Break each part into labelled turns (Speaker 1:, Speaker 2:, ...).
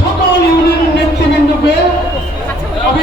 Speaker 1: সকল ইউনিয়নের নেতৃবৃন্দকে আমি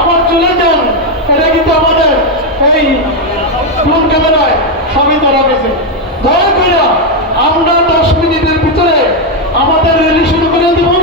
Speaker 1: আবার চলে যান। কিন্তু আমাদের এই ফোন দয়া করে আমরা দশ মিনিটের ভিতরে আমাদের রেলি শুরু করে দেবো।